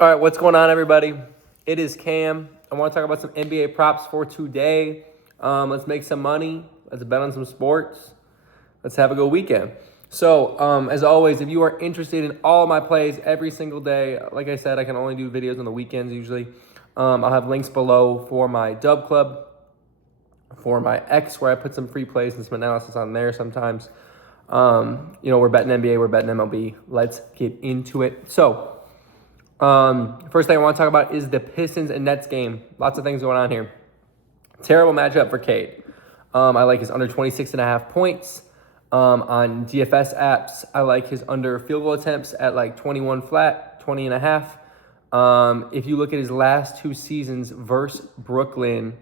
All right, what's going on, everybody? It is Cam. I want to talk about some NBA props for today. Let's make some money. Let's bet on some sports. Let's have a good weekend. So, as always, if you are interested in all of my plays every single day, like I said, I can only do videos on the weekends usually. I'll have links below for my Dub Club, for my X, where I put some free plays and some analysis on there sometimes. We're betting NBA, we're betting MLB. Let's get into it. So, first thing I want to talk about is the Pistons and Nets game. Lots of things going on here. Terrible matchup for Cade. I like his under 26.5 points. On DFS apps, I like his under field goal attempts at like 21 flat, 20.5. If you look at his last two seasons versus Brooklyn,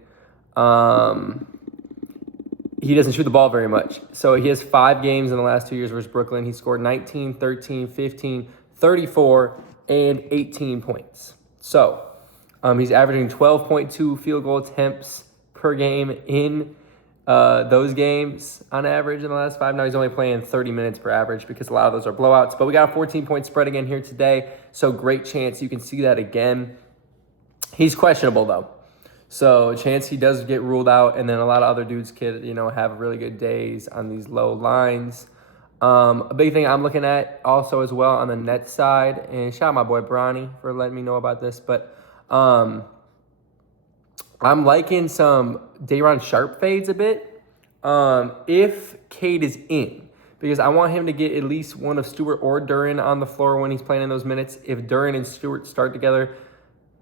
he doesn't shoot the ball very much. So he has 5 games in the last 2 years versus Brooklyn. He scored 19, 13, 15, 34, and 18 points. So he's averaging 12.2 field goal attempts per game in those games on average in the last 5. Now he's only playing 30 minutes per average because a lot of those are blowouts. But we got a 14-point spread again here today, so great chance you can see that again. He's questionable, though. So a chance he does get ruled out, and then a lot of other dudes could, have really good days on these low lines. A big thing I'm looking at also as well on the Nets side, and shout out my boy Bronny for letting me know about this, but I'm liking some Day'Ron Sharpe fades a bit if Cade is in, because I want him to get at least one of Stewart or Duren on the floor when he's playing in those minutes. If Duren and Stewart start together,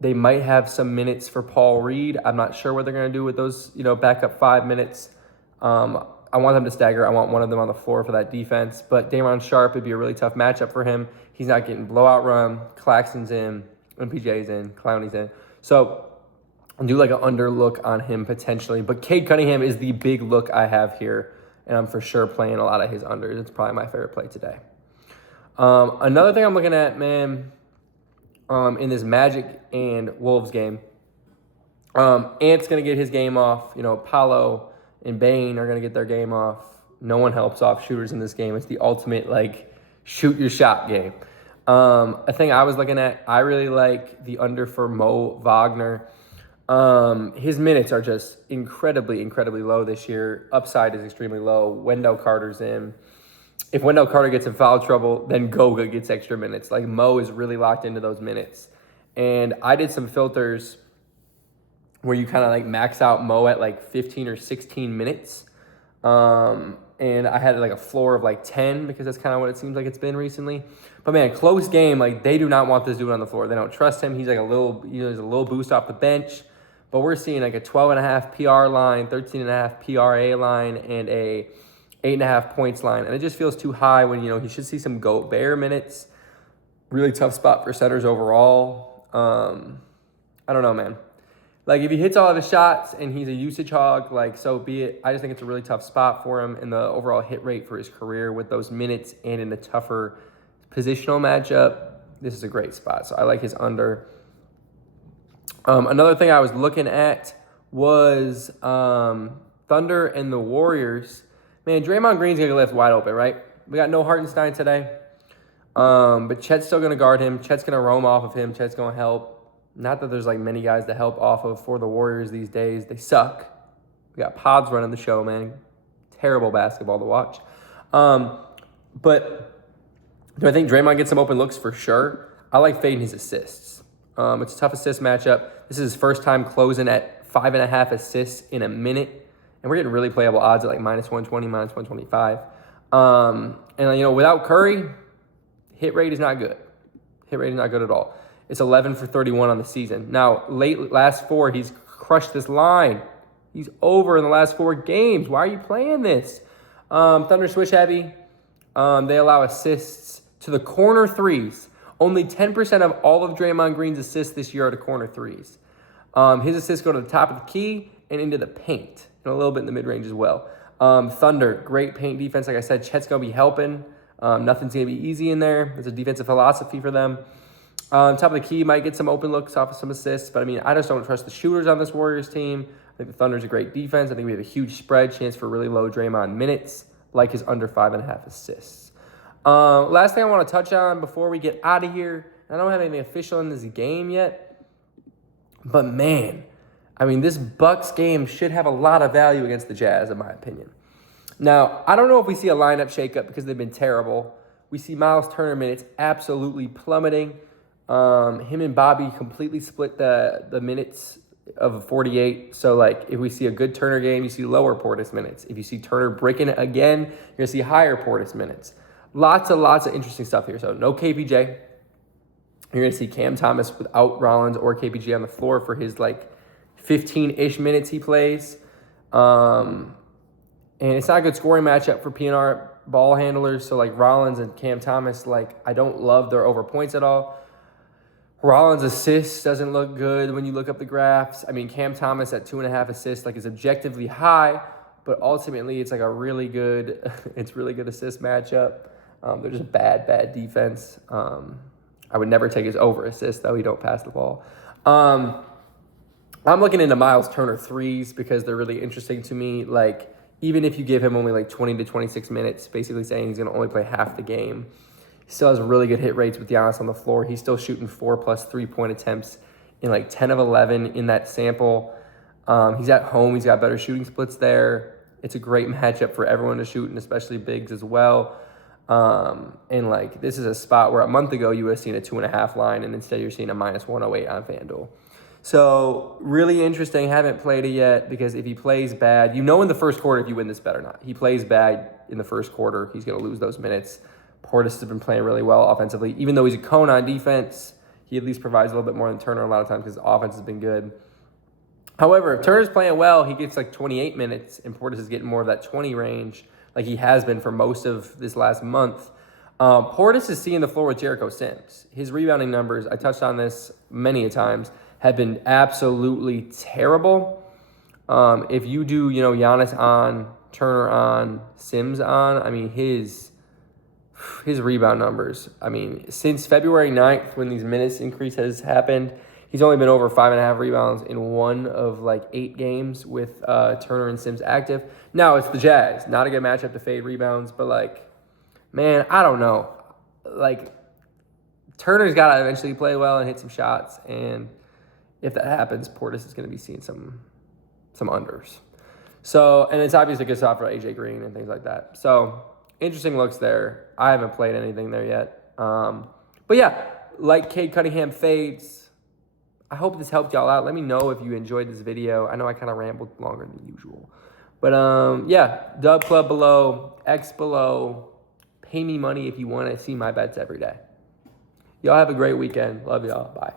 they might have some minutes for Paul Reed. I'm not sure what they're going to do with those, backup 5 minutes. I want them to stagger. I want one of them on the floor for that defense. But Day'Ron Sharpe would be a really tough matchup for him. He's not getting blowout run. Claxton's in. MPJ's in. Clowney's in. So I'll do like an under look on him potentially. But Cade Cunningham is the big look I have here. And I'm for sure playing a lot of his unders. It's probably my favorite play today. Another thing I'm looking at, man, in this Magic and Wolves game, Ant's going to get his game off. Paolo and Bane are going to get their game off. No one helps off shooters in this game. It's the ultimate, shoot your shot game. A thing I was looking at, I really like the under for Mo Wagner. His minutes are just incredibly, incredibly low this year. Upside is extremely low. Wendell Carter's in. If Wendell Carter gets in foul trouble, then Goga gets extra minutes. Mo is really locked into those minutes. And I did some filters where you kind of max out Mo at 15 or 16 minutes. And I had a floor of 10 because that's kind of what it seems like it's been recently. But man, close game, they do not want this dude on the floor. They don't trust him. He's he's a little boost off the bench. But we're seeing a 12.5 PR line, 13.5 PRA line, and a 8.5 points line. And it just feels too high when, he should see some Gobert minutes. Really tough spot for setters overall. I don't know, man. If he hits all of his shots and he's a usage hog, so be it. I just think it's a really tough spot for him in the overall hit rate for his career with those minutes and in a tougher positional matchup. This is a great spot. So I like his under. Another thing I was looking at was Thunder and the Warriors. Man, Draymond Green's going to get left wide open, right? We got no Hartenstein today. But Chet's still going to guard him. Chet's going to roam off of him. Chet's going to help. Not that there's many guys to help off of for the Warriors these days. They suck. We got Pods running the show, man. Terrible basketball to watch. But do I think Draymond gets some open looks? For sure. I like fading his assists. It's a tough assist matchup. This is his first time closing at 5.5 assists in a minute. And we're getting really playable odds at minus 120, minus 125. And without Curry, hit rate is not good. Hit rate is not good at all. It's 11 for 31 on the season. Now, last 4, he's crushed this line. He's over in the last 4 games. Why are you playing this? Thunder switch heavy. They allow assists to the corner threes. Only 10% of all of Draymond Green's assists this year are to corner threes. His assists go to the top of the key and into the paint, and a little bit in the mid-range as well. Thunder, great paint defense. Like I said, Chet's going to be helping. Nothing's going to be easy in there. There's a defensive philosophy for them. Top of the key, might get some open looks off of some assists, but I just don't trust the shooters on this Warriors team. I think the Thunder's a great defense. I think we have a huge spread, chance for really low Draymond minutes, like his under 5.5 assists. Last thing I want to touch on before we get out of here, I don't have anything official in this game yet. But man, I mean, this Bucks game should have a lot of value against the Jazz, in my opinion. Now, I don't know if we see a lineup shakeup because they've been terrible. We see Miles Turner minutes absolutely plummeting. Him and Bobby completely split the minutes of 48. So, like, if we see a good Turner game, you see lower Portis minutes. If you see Turner breaking it again, you're going to see higher Portis minutes. Lots of interesting stuff here. So, no KPJ. You're going to see Cam Thomas without Rollins or KPJ on the floor for his, like, 15-ish minutes he plays. And it's not a good scoring matchup for PNR ball handlers. So, like, Rollins and Cam Thomas, like, I don't love their over points at all. Rollins' assists doesn't look good when you look up the graphs. I mean, Cam Thomas at 2.5 assists, like, is objectively high, but ultimately it's like a really good assist matchup. They're just bad defense. I would never take his over assist, though. He don't pass the ball. I'm looking into Miles Turner threes because they're really interesting to me. Like, even if you give him only like 20 to 26 minutes, basically saying he's going to only play half the game, he still has really good hit rates with Giannis on the floor. He's still shooting 4+ 3-point attempts in like 10 of 11 in that sample. He's at home. He's got better shooting splits there. It's a great matchup for everyone to shoot, and especially bigs as well. And like, this is a spot where a month ago you would have seen a 2.5 line, and instead you're seeing a -108 on FanDuel. So really interesting. Haven't played it yet because if he plays bad, you know in the first quarter if you win this bet or not. He plays bad in the first quarter, he's going to lose those minutes. Portis has been playing really well offensively. Even though he's a cone on defense, he at least provides a little bit more than Turner a lot of times because his offense has been good. However, if Turner's playing well, he gets like 28 minutes, and Portis is getting more of that 20 range like he has been for most of this last month. Portis is seeing the floor with Jericho Sims. His rebounding numbers, I touched on this many a times, have been absolutely terrible. If you do, Giannis on, Turner on, Sims on, I mean, his rebound numbers, I mean, since February 9th, when these minutes increase has happened, he's only been over 5.5 rebounds in one of like 8 games with Turner and Sims active. Now it's the Jazz. Not a good matchup to fade rebounds, but like, man, I don't know. Like, Turner's got to eventually play well and hit some shots, and if that happens, Portis is going to be seeing some unders. So, and it's obviously a good spot for AJ Green and things like that. So, interesting looks there. I haven't played anything there yet. But yeah, like Cade Cunningham fades. I hope this helped y'all out. Let me know if you enjoyed this video. I know I kind of rambled longer than usual. But yeah, Dub Club below, X below. Pay me money if you want to see my bets every day. Y'all have a great weekend. Love y'all. Bye.